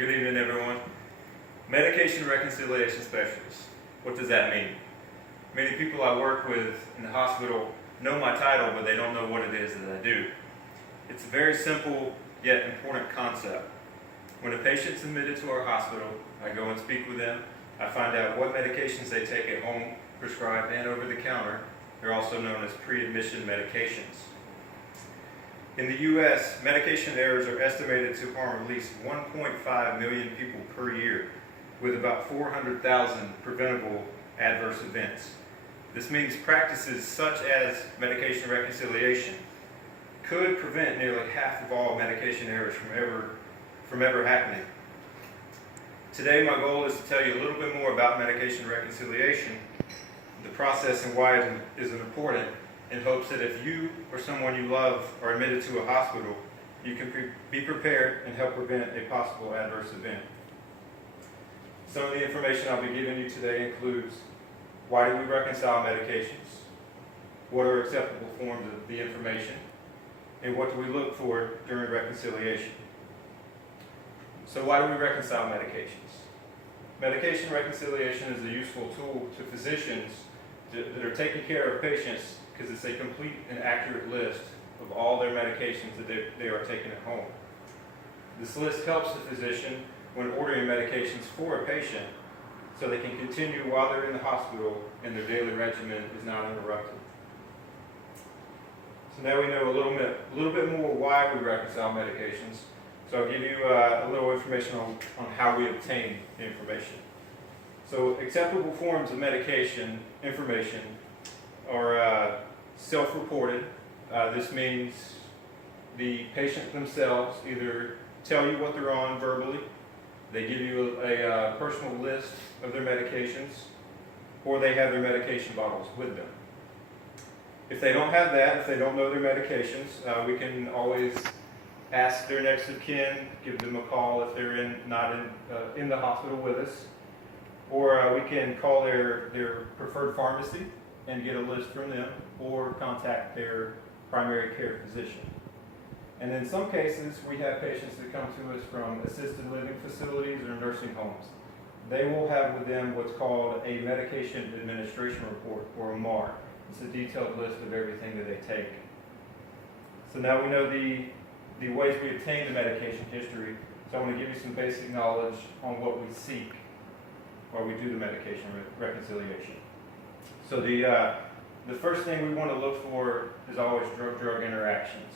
Good evening, everyone. Medication reconciliation specialist. What does that mean? Many people I work with in the hospital know my title, but they don't know what it is that I do. It's a very simple yet important concept. When a patient's admitted to our hospital, I go and speak with them. I find out what medications they take at home, prescribed and over the counter. They're also known as pre-admission medications. In the U.S., medication errors are estimated to harm at least 1.5 million people per year, with about 400,000 preventable adverse events. This means practices such as medication reconciliation could prevent nearly half of all medication errors from ever happening. Today, my goal is to tell you a little bit more about medication reconciliation, the process and why it is important, in hopes that if you or someone you love are admitted to a hospital, you can be prepared and help prevent a possible adverse event. Some of the information I'll be giving you today includes: why do we reconcile medications? What are acceptable forms of the information? And what do we look for during reconciliation? So why do we reconcile medications? Medication reconciliation is a useful tool to physicians that are taking care of patients because it's a complete and accurate list of all their medications that they are taking at home. This list helps the physician when ordering medications for a patient so they can continue while they're in the hospital and their daily regimen is not interrupted. So now we know a little bit more why we reconcile medications. So I'll give you a little information on how we obtain the information. So acceptable forms of medication information are self-reported. This means the patient themselves either tell you what they're on verbally, they give you a personal list of their medications, or they have their medication bottles with them. If they don't have that, if they don't know their medications, we can always ask their next of kin, give them a call if they're not in the hospital with us, or we can call their preferred pharmacy and get a list from them, or contact their primary care physician. And in some cases, we have patients that come to us from assisted living facilities or nursing homes. They will have with them what's called a medication administration report, or a MAR. It's a detailed list of everything that they take. So now we know the ways we obtain the medication history. So I want to give you some basic knowledge on what we seek while we do the medication reconciliation. So the first thing we want to look for is always drug-drug interactions.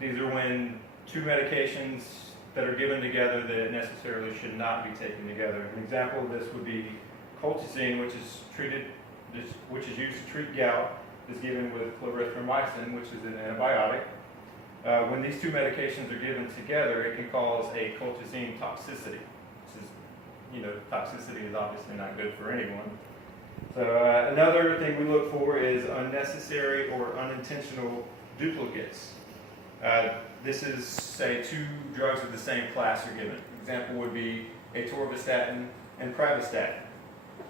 These are when two medications that are given together that necessarily should not be taken together. An example of this would be colchicine, which is used to treat gout, is given with clarithromycin, which is an antibiotic. When these two medications are given together, it can cause a colchicine toxicity. Toxicity is obviously not good for anyone. So another thing we look for is unnecessary or unintentional duplicates. This is, say, two drugs of the same class are given. Example would be atorvastatin and pravastatin.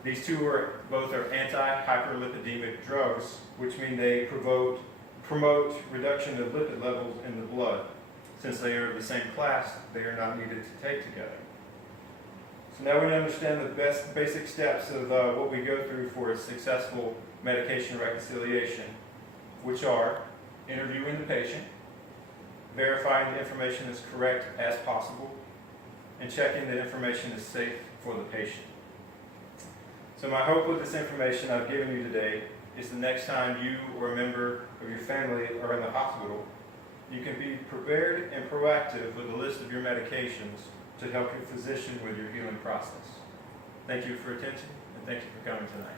These two are anti-hyperlipidemic drugs, which mean they promote reduction of lipid levels in the blood. Since they are of the same class, they are not needed to take together. So now we understand the basic steps of what we go through for a successful medication reconciliation, which are interviewing the patient, verifying the information is correct as possible, and checking the information is safe for the patient. So my hope with this information I've given you today is the next time you or a member of your family are in the hospital, you can be prepared and proactive with a list of your medications to help your physician with your healing process. Thank you for attention, and thank you for coming tonight.